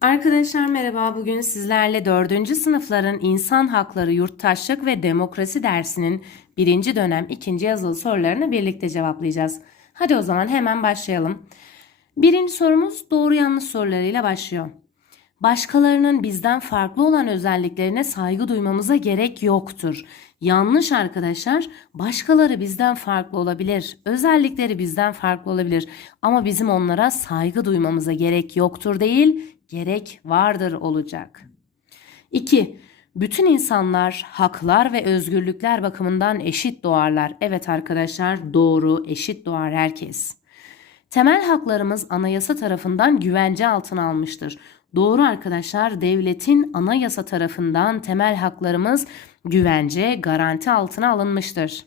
Arkadaşlar merhaba. Bugün sizlerle 4. sınıfların İnsan Hakları, Yurttaşlık ve Demokrasi dersinin 1. dönem 2. yazılı sorularını birlikte cevaplayacağız. Hadi o zaman hemen başlayalım. Birinci sorumuz doğru yanlış sorularıyla başlıyor. Başkalarının bizden farklı olan özelliklerine saygı duymamıza gerek yoktur. Yanlış arkadaşlar. Başkaları bizden farklı olabilir. Özellikleri bizden farklı olabilir. Ama bizim onlara saygı duymamıza gerek yoktur değil, gerek vardır olacak. 2. Bütün insanlar haklar ve özgürlükler bakımından eşit doğarlar. Evet arkadaşlar doğru, eşit doğar herkes. Temel haklarımız anayasa tarafından güvence altına almıştır. Doğru arkadaşlar devletin anayasa tarafından temel haklarımız güvence, garanti altına alınmıştır.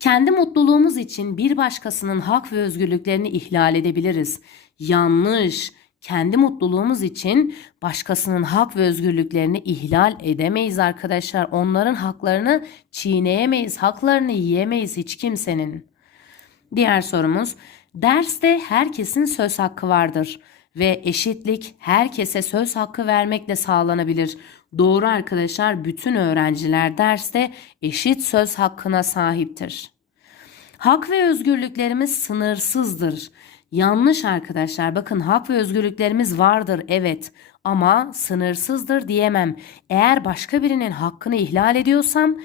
Kendi mutluluğumuz için bir başkasının hak ve özgürlüklerini ihlal edebiliriz. Yanlış. Kendi mutluluğumuz için başkasının hak ve özgürlüklerini ihlal edemeyiz arkadaşlar. Onların haklarını çiğneyemeyiz, haklarını yiyemeyiz hiç kimsenin. Diğer sorumuz, derste herkesin söz hakkı vardır ve eşitlik herkese söz hakkı vermekle sağlanabilir. Doğru arkadaşlar, bütün öğrenciler derste eşit söz hakkına sahiptir. Hak ve özgürlüklerimiz sınırsızdır. Yanlış arkadaşlar. Bakın hak ve özgürlüklerimiz vardır evet ama sınırsızdır diyemem. Eğer başka birinin hakkını ihlal ediyorsam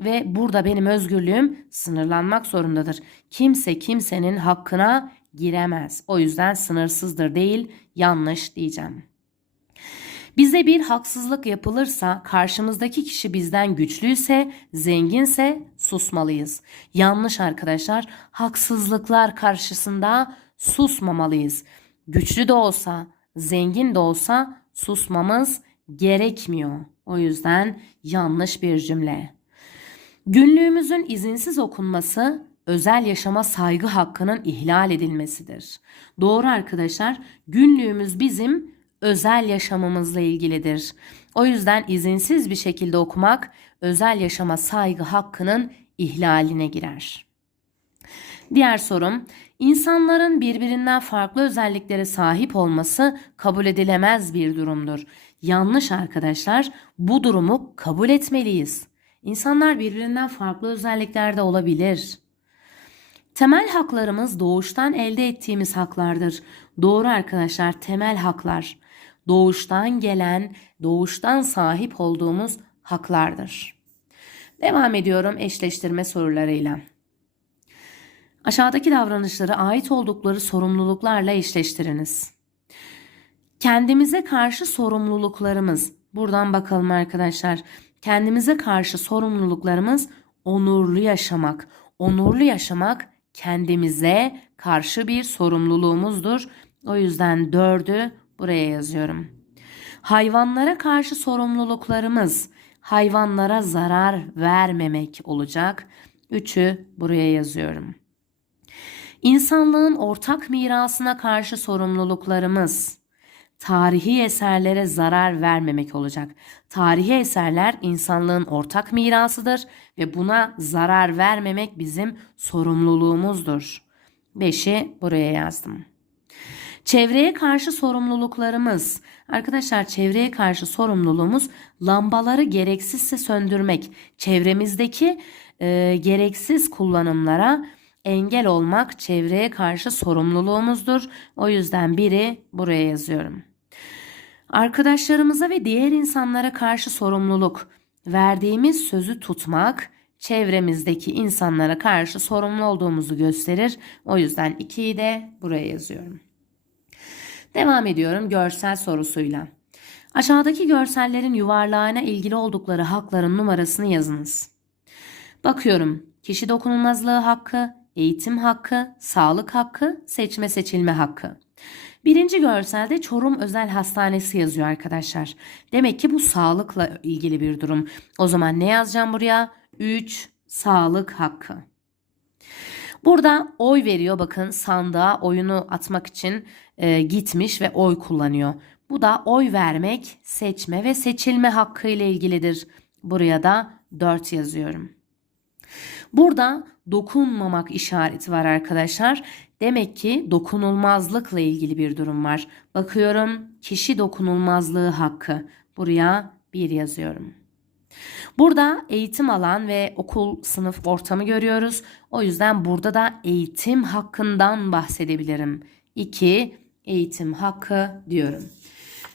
ve burada benim özgürlüğüm sınırlanmak zorundadır. Kimse kimsenin hakkına giremez. O yüzden sınırsızdır değil, yanlış diyeceğim. Bize bir haksızlık yapılırsa, karşımızdaki kişi bizden güçlüyse, zenginse susmalıyız. Yanlış arkadaşlar. Haksızlıklar karşısında susmamalıyız. Güçlü de olsa, zengin de olsa susmamız gerekmiyor. O yüzden yanlış bir cümle. Günlüğümüzün izinsiz okunması özel yaşama saygı hakkının ihlal edilmesidir. Doğru arkadaşlar, günlüğümüz bizim özel yaşamımızla ilgilidir. O yüzden izinsiz bir şekilde okumak özel yaşama saygı hakkının ihlaline girer. Diğer sorum, insanların birbirinden farklı özelliklere sahip olması kabul edilemez bir durumdur. Yanlış arkadaşlar, bu durumu kabul etmeliyiz. İnsanlar birbirinden farklı özelliklerde olabilir. Temel haklarımız doğuştan elde ettiğimiz haklardır. Doğru arkadaşlar, temel haklar. Doğuştan gelen, doğuştan sahip olduğumuz haklardır. Devam ediyorum eşleştirme sorularıyla. Aşağıdaki davranışları ait oldukları sorumluluklarla eşleştiriniz. Kendimize karşı sorumluluklarımız. Buradan bakalım arkadaşlar. Kendimize karşı sorumluluklarımız onurlu yaşamak. Onurlu yaşamak kendimize karşı bir sorumluluğumuzdur. O yüzden dördü buraya yazıyorum. Hayvanlara karşı sorumluluklarımız hayvanlara zarar vermemek olacak. Üçü buraya yazıyorum. İnsanlığın ortak mirasına karşı sorumluluklarımız tarihi eserlere zarar vermemek olacak. Tarihi eserler insanlığın ortak mirasıdır ve buna zarar vermemek bizim sorumluluğumuzdur. Beşi buraya yazdım. Çevreye karşı sorumluluklarımız. Arkadaşlar çevreye karşı sorumluluğumuz lambaları gereksizse söndürmek. Çevremizdeki e, gereksiz kullanımlara engel olmak çevreye karşı sorumluluğumuzdur. O yüzden biri buraya yazıyorum. Arkadaşlarımıza ve diğer insanlara karşı sorumluluk, verdiğimiz sözü tutmak, çevremizdeki insanlara karşı sorumlu olduğumuzu gösterir. O yüzden ikiyi de buraya yazıyorum. Devam ediyorum görsel sorusuyla. Aşağıdaki görsellerin yuvarlağına ilgili oldukları hakların numarasını yazınız. Bakıyorum. Kişi dokunulmazlığı hakkı, eğitim hakkı, sağlık hakkı, seçme seçilme hakkı. Birinci görselde Çorum Özel Hastanesi yazıyor arkadaşlar. Demek ki bu sağlıkla ilgili bir durum. O zaman ne yazacağım buraya? 3 sağlık hakkı. Burada oy veriyor bakın sandığa oyunu atmak için e, gitmiş ve oy kullanıyor. Bu da oy vermek, seçme ve seçilme hakkı ile ilgilidir. Buraya da 4 yazıyorum. Burada dokunmamak işareti var arkadaşlar. Demek ki dokunulmazlıkla ilgili bir durum var. Bakıyorum kişi dokunulmazlığı hakkı. Buraya bir yazıyorum. Burada eğitim alan ve okul sınıf ortamı görüyoruz. O yüzden burada da eğitim hakkından bahsedebilirim. 2 eğitim hakkı diyorum.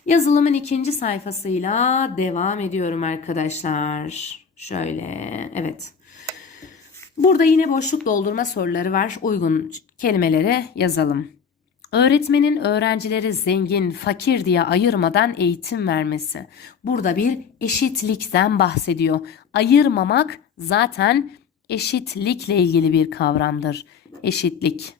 Yazılımın ikinci sayfasıyla devam ediyorum arkadaşlar. Şöyle evet. Burada yine boşluk doldurma soruları var. Uygun kelimeleri yazalım. Öğretmenin öğrencileri zengin, fakir diye ayırmadan eğitim vermesi. Burada bir eşitlikten bahsediyor. Ayırmamak zaten eşitlikle ilgili bir kavramdır. Eşitlik.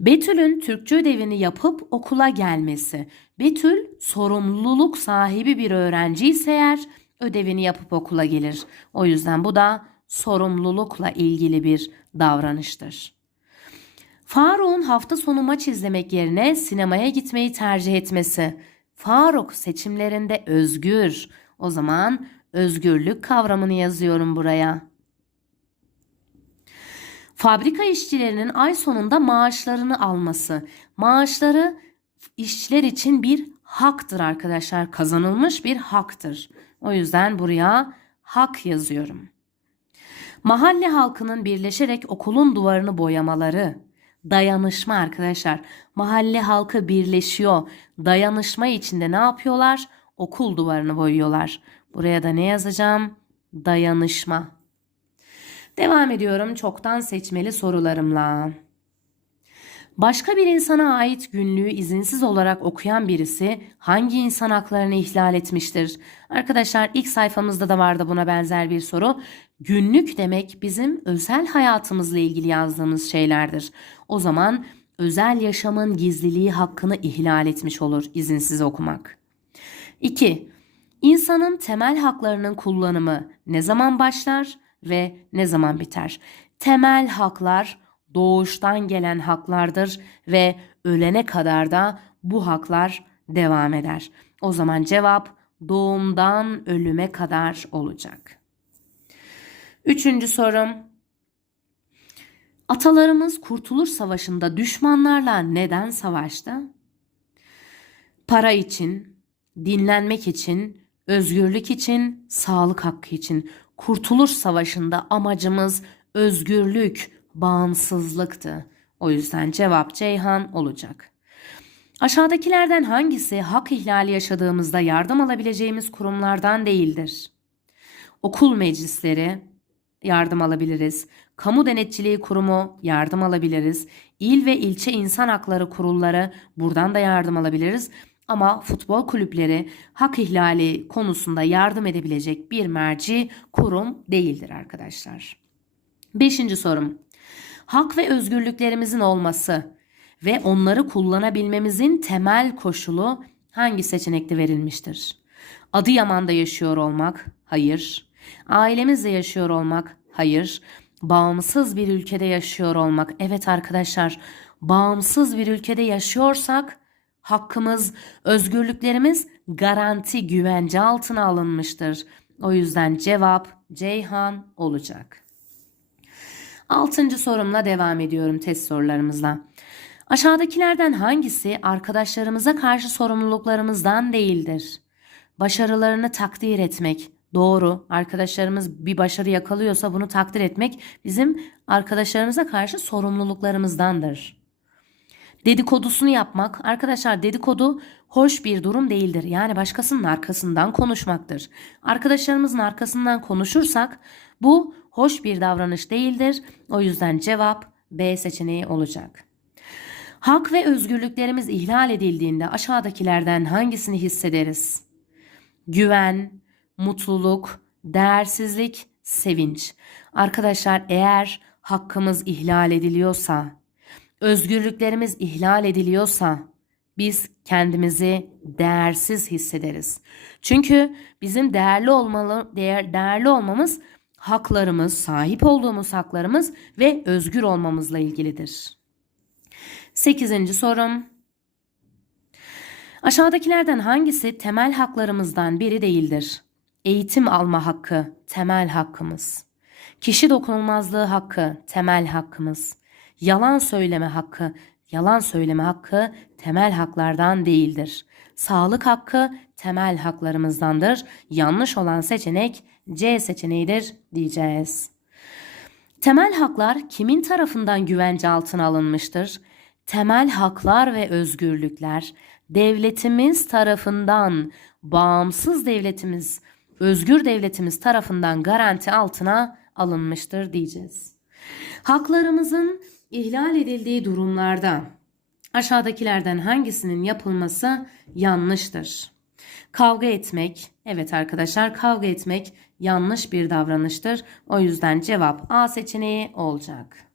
Betül'ün Türkçe ödevini yapıp okula gelmesi. Betül sorumluluk sahibi bir öğrenci ise eğer ödevini yapıp okula gelir. O yüzden bu da sorumlulukla ilgili bir davranıştır. Faruk'un hafta sonu maç izlemek yerine sinemaya gitmeyi tercih etmesi. Faruk seçimlerinde özgür. O zaman özgürlük kavramını yazıyorum buraya. Fabrika işçilerinin ay sonunda maaşlarını alması. Maaşları işçiler için bir haktır arkadaşlar. Kazanılmış bir haktır. O yüzden buraya hak yazıyorum. Mahalle halkının birleşerek okulun duvarını boyamaları. Dayanışma arkadaşlar. Mahalle halkı birleşiyor. Dayanışma içinde ne yapıyorlar? Okul duvarını boyuyorlar. Buraya da ne yazacağım? Dayanışma. Devam ediyorum çoktan seçmeli sorularımla. Başka bir insana ait günlüğü izinsiz olarak okuyan birisi hangi insan haklarını ihlal etmiştir? Arkadaşlar ilk sayfamızda da vardı buna benzer bir soru. Günlük demek bizim özel hayatımızla ilgili yazdığımız şeylerdir. O zaman özel yaşamın gizliliği hakkını ihlal etmiş olur izinsiz okumak. 2. İnsanın temel haklarının kullanımı ne zaman başlar ve ne zaman biter? Temel haklar doğuştan gelen haklardır ve ölene kadar da bu haklar devam eder. O zaman cevap doğumdan ölüme kadar olacak. Üçüncü sorum. Atalarımız Kurtuluş Savaşı'nda düşmanlarla neden savaştı? Para için, dinlenmek için, özgürlük için, sağlık hakkı için. Kurtuluş Savaşı'nda amacımız özgürlük, bağımsızlıktı. O yüzden cevap Ceyhan olacak. Aşağıdakilerden hangisi hak ihlali yaşadığımızda yardım alabileceğimiz kurumlardan değildir? Okul meclisleri yardım alabiliriz. Kamu Denetçiliği Kurumu yardım alabiliriz. İl ve ilçe insan hakları kurulları buradan da yardım alabiliriz. Ama futbol kulüpleri hak ihlali konusunda yardım edebilecek bir merci kurum değildir arkadaşlar. Beşinci sorum. Hak ve özgürlüklerimizin olması ve onları kullanabilmemizin temel koşulu hangi seçenekte verilmiştir? Adıyaman'da yaşıyor olmak? Hayır. Ailemizle yaşıyor olmak? Hayır. Bağımsız bir ülkede yaşıyor olmak? Evet arkadaşlar, bağımsız bir ülkede yaşıyorsak hakkımız, özgürlüklerimiz garanti güvence altına alınmıştır. O yüzden cevap Ceyhan olacak. Altıncı sorumla devam ediyorum test sorularımızla. Aşağıdakilerden hangisi arkadaşlarımıza karşı sorumluluklarımızdan değildir? Başarılarını takdir etmek. Doğru. Arkadaşlarımız bir başarı yakalıyorsa bunu takdir etmek bizim arkadaşlarımıza karşı sorumluluklarımızdandır. Dedikodusunu yapmak. Arkadaşlar dedikodu hoş bir durum değildir. Yani başkasının arkasından konuşmaktır. Arkadaşlarımızın arkasından konuşursak bu hoş bir davranış değildir. O yüzden cevap B seçeneği olacak. Hak ve özgürlüklerimiz ihlal edildiğinde aşağıdakilerden hangisini hissederiz? Güven, mutluluk, değersizlik, sevinç. Arkadaşlar eğer hakkımız ihlal ediliyorsa, özgürlüklerimiz ihlal ediliyorsa biz kendimizi değersiz hissederiz. Çünkü bizim değerli olmalı değer, değerli olmamız haklarımız, sahip olduğumuz haklarımız ve özgür olmamızla ilgilidir. Sekizinci sorum. Aşağıdakilerden hangisi temel haklarımızdan biri değildir? Eğitim alma hakkı temel hakkımız. Kişi dokunulmazlığı hakkı temel hakkımız. Yalan söyleme hakkı, yalan söyleme hakkı temel haklardan değildir. Sağlık hakkı temel haklarımızdandır. Yanlış olan seçenek C seçeneğidir diyeceğiz. Temel haklar kimin tarafından güvence altına alınmıştır? Temel haklar ve özgürlükler devletimiz tarafından, bağımsız devletimiz, özgür devletimiz tarafından garanti altına alınmıştır diyeceğiz. Haklarımızın ihlal edildiği durumlarda aşağıdakilerden hangisinin yapılması yanlıştır? Kavga etmek, evet arkadaşlar kavga etmek yanlış bir davranıştır. O yüzden cevap A seçeneği olacak.